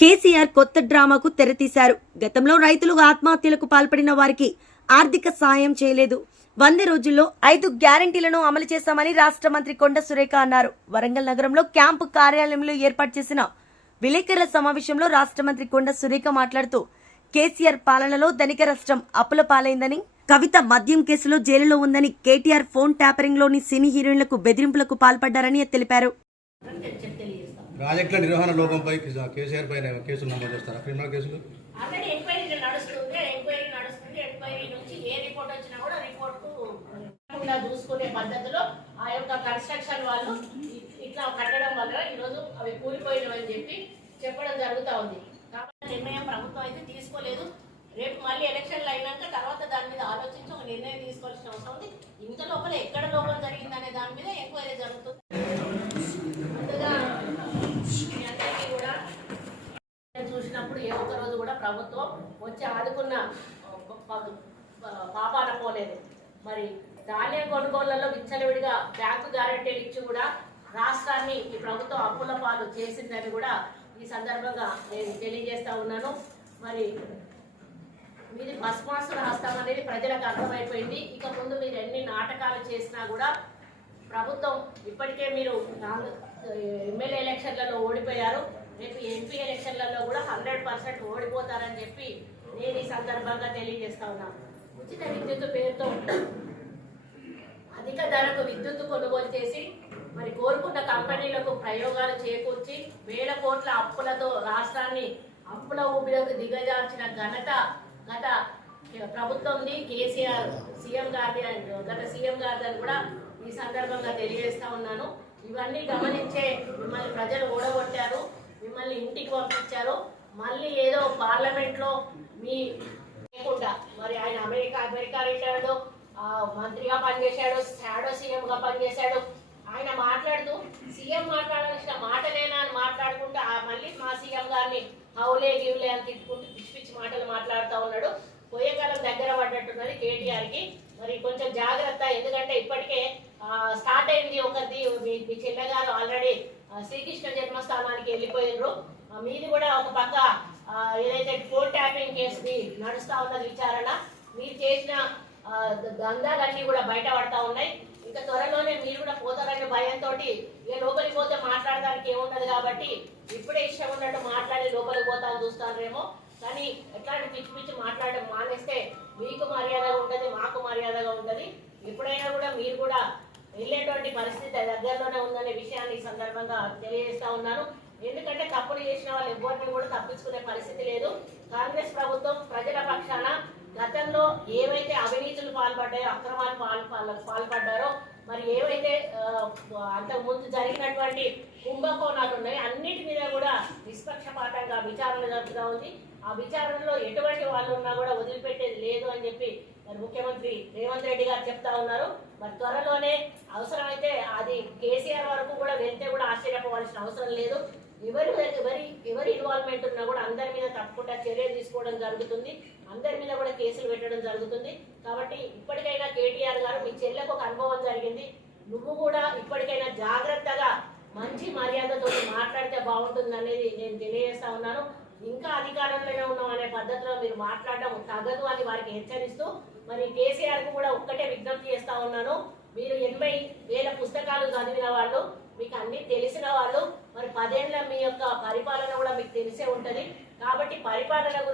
కేసీఆర్ కొత్త డ్రామాకు తెరతీశారు. గతంలో రైతులు ఆత్మహత్యలకు పాల్పడిన వారికి ఆర్థిక సాయం చేయలేదు. వంద రోజుల్లో ఐదు గ్యారంటీలను అమలు చేశామని రాష్ట్ర మంత్రి కొండ సురేఖ అన్నారు. వరంగల్ నగరంలో క్యాంపు కార్యాలయంలో ఏర్పాటు చేసిన విలేకరుల సమావేశంలో రాష్ట్ర మంత్రి కొండ సురేఖ మాట్లాడుతూ కేసీఆర్ పాలనలో ధనిక రాష్ట్రం అప్పుల పాలైందని కవిత మద్యం కేసులో జైలులో ఉందని కేటీఆర్ ఫోన్ ట్యాపరింగ్లోని సినీ హీరోయిన్లకు బెదిరింపులకు పాల్పడ్డారని తెలిపారు. ప్రాజెక్టుల నిర్వహణ లోపంపై కేసీఆర్ పైన కేసులు నమోదు చేస్తారా? క్రిమినల్ కేసులు? ఆల్రెడీ ఎంక్వైరీ నడుస్తుంది. ఎంక్వైరీ నడుస్తుంది. ఎంక్వైరీ నుంచి ఏ రిపోర్ట్ వచ్చినా కూడా రిపోర్ట్ చూసుకునే పద్ధతిలో ఆ యొక్క కన్స్ట్రక్షన్ వాళ్ళు ఇట్లా కట్టడం వల్ల ఈరోజు అవి కూలిపోయినవని చెప్పి చెప్పడం జరుగుతూ ఉంది. కాబట్టి నిర్ణయం ప్రభుత్వం అయితే తీసుకోలేదు. రేపు మళ్ళీ ఎలక్షన్లు అయినాక తర్వాత దాని మీద ఆలోచించి ఒక నిర్ణయం తీసుకోవాల్సిన అవసరం ఉంది. ఇంత లోపల ఎక్కడ లోపల జరిగిందనే దాని మీద ఎంక్వైరీ జరుగుతుంది ముందుగా మీ అందరికీ కూడా చూసినప్పుడు ఏ ఒక్క రోజు కూడా ప్రభుత్వం వచ్చి ఆదుకున్న పాపాన పోలేదు మరి ధాన్యం కొనుగోళ్ళలో విచ్చలవిడిగా బ్యాంకు గ్యారెంటీలు ఇచ్చి కూడా రాష్ట్రాన్ని ఈ ప్రభుత్వం అప్పుల పాలు చేసిందని కూడా ఈ సందర్భంగా నేను తెలియజేస్తా ఉన్నాను. మరి మీది భస్మాసుర హస్తం అనేది ప్రజలకు అర్థమైపోయింది. ఇక ముందు మీరు ఎన్ని నాటకాలు చేసినా కూడా ప్రభుత్వం ఇప్పటికే మీరు నాలుగు ఎమ్మెల్యే ఎలక్షన్లలో ఓడిపోయారు. రేపు ఎంపీ ఎలక్షన్లలో కూడా హండ్రెడ్ పర్సెంట్ ఓడిపోతారని చెప్పి నేను ఈ సందర్భంగా తెలియజేస్తా ఉన్నాను ఉచిత విద్యుత్ పేరుతో అధిక ధరకు విద్యుత్ కొనుగోలు చేసి మరి కోరుకున్న కంపెనీలకు ప్రయోగాలు చేకూర్చి వేల కోట్ల అప్పులతో రాష్ట్రాన్ని అప్పుల ఊబిలోకి దిగజార్చిన ఘనత గత ప్రభుత్వంది కేసీఆర్ సీఎం గారిని గత సీఎం గారిని కూడా ఈ సందర్భంగా తెలియజేస్తా ఉన్నాను. ఇవన్నీ గమనించే మిమ్మల్ని ప్రజలు ఓడగొట్టారు. మిమ్మల్ని ఇంటికి పంపించారు. మళ్ళీ ఏదో పార్లమెంట్లో మీ లేకుండా మరి ఆయన అమెరికా అమెరికా వెళ్ళాడు. మంత్రిగా పనిచేశాడు షాడో సీఎం గా పనిచేశాడు. ఆయన మాట్లాడుతూ సీఎం మాట్లాడాల్సిన మాటలేనా అని మాట్లాడుకుంటూ మళ్ళీ మా సీఎం గారిని హౌలే గివ్లే అని తిట్టుకుంటూ పిచ్చి పిచ్చి మాటలు మాట్లాడుతూ ఉన్నాడు. పోయేకాలం దగ్గర పడ్డట్టున్నది కేటీఆర్కి. మరి కొంచెం జాగ్రత్త ఎందుకంటే ఇప్పటికే స్టార్ట్ అయింది ఒకరిది మీ మీ చెల్లెగారు ఆల్రెడీ శ్రీకృష్ణ జన్మస్థానానికి వెళ్ళిపోయినరు మీది కూడా ఒక పక్క ఏదైతే ఫోన్ ట్యాపింగ్ కేసుది నడుస్తా ఉన్నది విచారణ మీరు చేసిన దందాలన్నీ కూడా బయట పడతా ఉన్నాయి. ఇంకా త్వరలోనే మీరు కూడా పోతారనే భయంతో ఇక లోపలికి పోతే మాట్లాడడానికి ఏముండదు కాబట్టి ఇప్పుడే ఇష్టం ఉన్నట్టు మాట్లాడి లోపలికి పోతాను చూస్తారేమో కానీ ఎట్లాంటి పిచ్చి పిచ్చి మాట్లాడడం మానేస్తే మీకు మర్యాదగా ఉంటుంది మాకు మర్యాదగా ఉంటుంది. ఎప్పుడైనా కూడా మీరు కూడా వెళ్ళేటువంటి పరిస్థితి దగ్గరలోనే ఉందనే విషయాన్ని ఈ సందర్భంగా తెలియజేస్తా ఉన్నాను. ఎందుకంటే తప్పులు చేసిన వాళ్ళు ఎవరిని కూడా తప్పించుకునే పరిస్థితి లేదు. కాంగ్రెస్ ప్రభుత్వం ప్రజల పక్షాన గతంలో ఏవైతే అవినీతులు పాల్పడ్డాయో అక్రమాలు పాల్ పాల్పడ్డారో మరి ఏవైతే అంతకుముందు ముందు జరిగినటువంటి కుంభకోణాలు ఉన్నాయో అన్నిటి మీద కూడా నిష్పక్షపాత విచారణ జరుపుతా ఉంది. ఆ విచారణలో ఎటువంటి వాళ్ళు ఉన్నా కూడా వదిలిపెట్టేది లేదు అని చెప్పి మరి ముఖ్యమంత్రి రేవంత్ రెడ్డి గారు చెప్తా ఉన్నారు. మరి త్వరలోనే అవసరమైతే అది కేసీఆర్ వరకు కూడా వెళ్తే కూడా ఆశ్చర్యపోవాల్సిన అవసరం లేదు. ఎవరు ఎవరి ఎవరి ఇన్వాల్వ్మెంట్ ఉన్నా కూడా అందరి మీద తప్పకుండా చర్య తీసుకోవడం జరుగుతుంది. అందరి మీద కూడా కేసులు పెట్టడం జరుగుతుంది. కాబట్టి ఇప్పటికైనా కేటీఆర్ గారు మీ చెల్లెకు ఒక అనుభవం జరిగింది. నువ్వు కూడా ఇప్పటికైనా జాగ్రత్తగా మంచి మర్యాదతో మాట్లాడితే బాగుంటుంది అనేది నేను తెలియజేస్తా ఉన్నాను. ఇంకా అధికారంలోనే ఉన్నాం అనే పద్ధతిలో మీరు మాట్లాడడం తగదు అని వారికి హెచ్చరిస్తూ మరి కేసీఆర్కు కూడా ఒక్కటే విజ్ఞప్తి చేస్తా ఉన్నాను. మీరు ఎనభై వేల పుస్తకాలు చదివిన వాళ్ళు మీకు అన్ని తెలిసిన వాళ్ళు మరి పదేళ్ళ మీ యొక్క పరిపాలన కూడా మీకు తెలిసే ఉంటది. కాబట్టి పరిపాలన గురించి